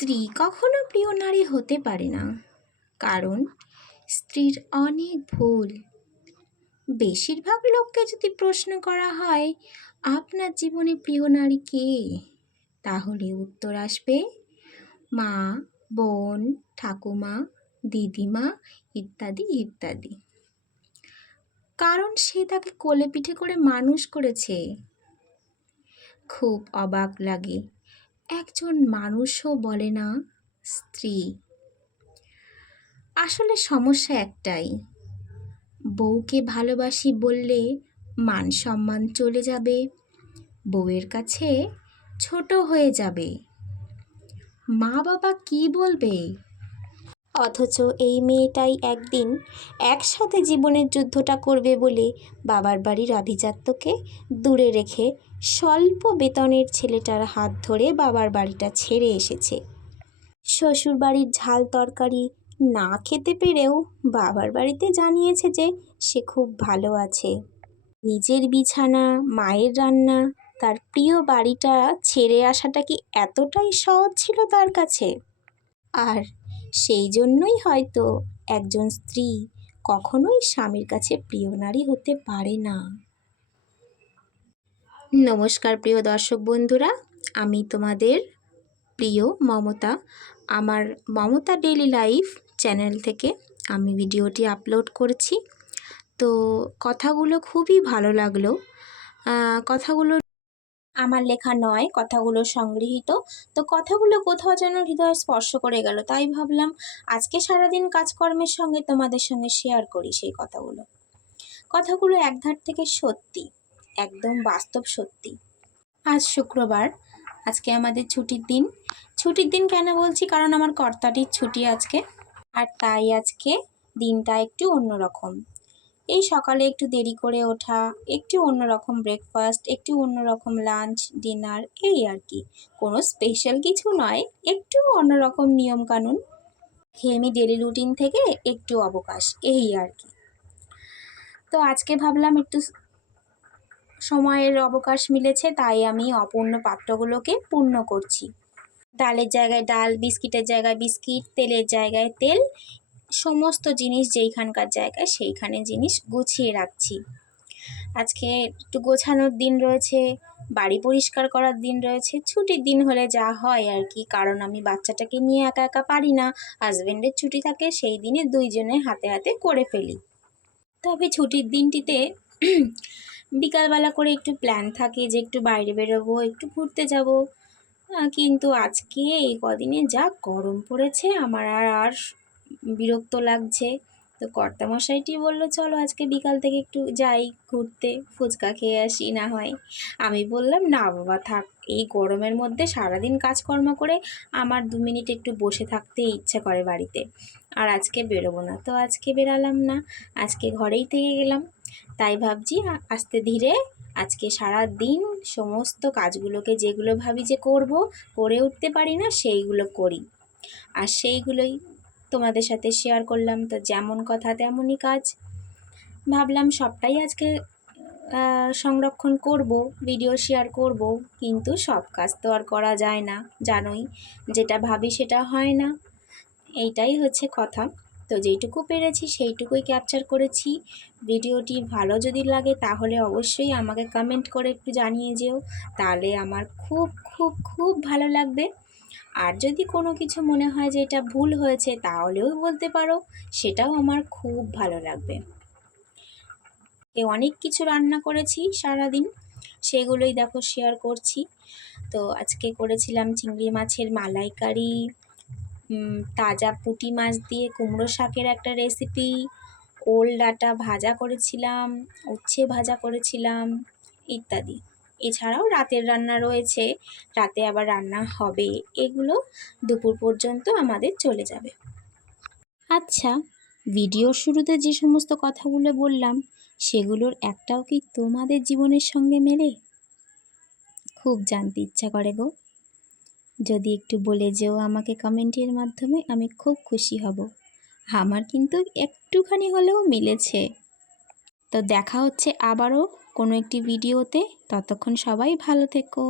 স্ত্রী কখনো প্রিয় নারী হতে পারে না, কারণ স্ত্রীর অনেক ভুল। বেশিরভাগ লোককে যদি প্রশ্ন করা হয় আপনার জীবনে প্রিয় নারী কে, তাহলে উত্তর আসবে মা, বোন, ঠাকুমা, দিদিমা ইত্যাদি ইত্যাদি। কারণ সে তাকে কোলে পিঠে করে মানুষ করেছে। খুব অবাক লাগে, একজন মানুষও বলে না স্ত্রী। আসলে সমস্যা একটাই, বউকে ভালোবাসি বললে মান সম্মান চলে যাবে, বউয়ের কাছে ছোট হয়ে যাবে, মা বাবা কি বলবে। অথচ এই মেয়েটাই একদিন একসাথে জীবনের যুদ্ধটা করবে বলে বাবার বাড়ির আভিজাত্যকে দূরে রেখে স্বল্প বেতনের ছেলেটার হাত ধরে বাবার বাড়িটা ছেড়ে এসেছে। শ্বশুর বাড়ির ঝাল তরকারি না খেতে পেরেও বাবার বাড়িতে জানিয়েছে যে সে খুব ভালো আছে। নিজের বিছানা, মায়ের রান্না, তার প্রিয় বাড়িটা ছেড়ে আসাটা কি এতটাই সহজ ছিল তার কাছে? আর সেই জন্যই হয়তো একজন স্ত্রী কখনোই স্বামীর কাছে প্রিয় নারী হতে পারে না। নমস্কার প্রিয় দর্শক বন্ধুরা, আমি তোমাদের প্রিয় মমতা। আমার মমতা ডেইলি লাইফ চ্যানেল থেকে আমি ভিডিওটি আপলোড করছি। তো কথাগুলো খুবই ভালো লাগলো। কথাগুলো আমার লেখা নয়, কথাগুলো সংগৃহীত। তো কথাগুলো কোথাও যেন হৃদয় স্পর্শ করে গেল, তাই ভাবলাম আজকে সারাদিন কাজকর্মের সঙ্গে তোমাদের সঙ্গে শেয়ার করি সেই কথাগুলো একধার থেকে সত্যি, একদম বাস্তব সত্যি। আজ শুক্রবার, আজকে আমাদের ছুটির দিন। ছুটির দিন কেন বলছি, কারণ আমার কর্তাটির ছুটি আজকে, আর তাই আজকে দিনটা একটু অন্যরকম। এই সকালে একটু দেরি করে ওঠা, একটু অন্যরকম ব্রেকফাস্ট, একটু অন্যরকম লাঞ্চ ডিনার, এই আর কি। কোনো স্পেশাল কিছু নয়, একটু অন্যরকম নিয়মকানুন, খেয়ে ডেলি রুটিন থেকে একটু অবকাশ, এই আর কি। তো আজকে ভাবলাম একটু সময়ের অবকাশ মিলেছে, তাই আমি অপূর্ণ পাত্রগুলোকে পূর্ণ করছি। ডালের জায়গায় ডাল, বিস্কিটের জায়গায় বিস্কিট, তেলের জায়গায় তেল, সমস্ত জিনিস যেইখানকার জায়গায় সেইখানে জিনিস গুছিয়ে রাখছি। আজকে একটু গোছানোর দিন রয়েছে, বাড়ি পরিষ্কার করার দিন রয়েছে। ছুটির দিন হলে যা হয় আর কি, কারণ আমি বাচ্চাটাকে নিয়ে একা একা পারি না। হাজব্যান্ডের ছুটি থাকে, সেই দিনে দুইজনে হাতে হাতে করে ফেলি। তবে ছুটির দিনটিতে বিকালবেলা করে একটু প্ল্যান থাকে যে একটু বাইরে বেরোবো, একটু ঘুরতে যাব। কিন্তু আজকে এই কদিনে যা গরম পড়েছে, আমার আর বিরক্ত লাগছে। তো কর্তামশাইটি বললো চলো আজকে বিকাল থেকে একটু যাই ঘুরতে, ফুচকা খেয়ে আসি না হয়। আমি বললাম না বাবা থাক, এই গরমের মধ্যে সারাদিন কাজকর্ম করে আমার 2 মিনিট একটু বসে থাকতে ইচ্ছা করে বাড়িতে, আর আজকে বেরোবো না। তো আজকে বেরালাম না, আজকে ঘরেই থেকে গেলাম। তাই ভাবছি আস্তে ধীরে আজকে সারা দিন সমস্ত কাজগুলোকে, যেগুলো ভাবি যে করব, করে উঠতে পারি না, সেইগুলো করি, আর সেইগুলোই তোমাদের সাথে শেয়ার করলাম। তো যেমন কথা তেমনই কাজ, ভাবলাম সবটাই আজকে সংরক্ষণ করব, ভিডিও শেয়ার করব। কিন্তু সব কাজ তো আর করা যায় না, জানোই, যেটা ভাবি সেটা হয় না, এইটাই হচ্ছে কথা। তো যেইটুকু পেরেছি সেইটুকুই ক্যাপচার করেছি। ভিডিওটি ভালো যদি লাগে তাহলে অবশ্যই আমাকে কমেন্ট করে একটু জানিয়ে যেও, তাহলে আমার খুব খুব খুব ভালো লাগবে। আর যদি কোনো কিছু মনে হয় যে এটা ভুল হয়েছে তাহলেও বলতে পারো, সেটাও আমার খুব ভালো লাগবে। অনেক কিছু রান্না করেছি সারাদিন, সেগুলোই দেখো শেয়ার করছি। তো আজকে করেছিলাম চিংড়ি মাছের মালাইকারি, তাজা পুঁটি মাছ দিয়ে কুমড়ো শাকের একটা রেসিপি, ওল ডাঁটা ভাজা করেছিলাম, উচ্ছে ভাজা করেছিলাম ইত্যাদি। এছাড়াও রাতের রান্না রয়েছে, রাতে আবার রান্না হবে, এগুলো দুপুর পর্যন্ত আমাদের চলে যাবে। আচ্ছা, ভিডিওর শুরুতে যে সমস্ত কথাগুলো বললাম সেগুলোর একটাও কি তোমাদের জীবনের সঙ্গে মেলে? খুব জানতে ইচ্ছা করে গো। যদি একটু বলে যেও আমাকে কমেন্টের মাধ্যমে, আমি খুব খুশি হব। আমার কিন্তু একটুখানি হলেও মিলেছে। তো দেখা হচ্ছে আবারও কোনো একটি ভিডিওতে, ততক্ষণ সবাই ভালো থেকো।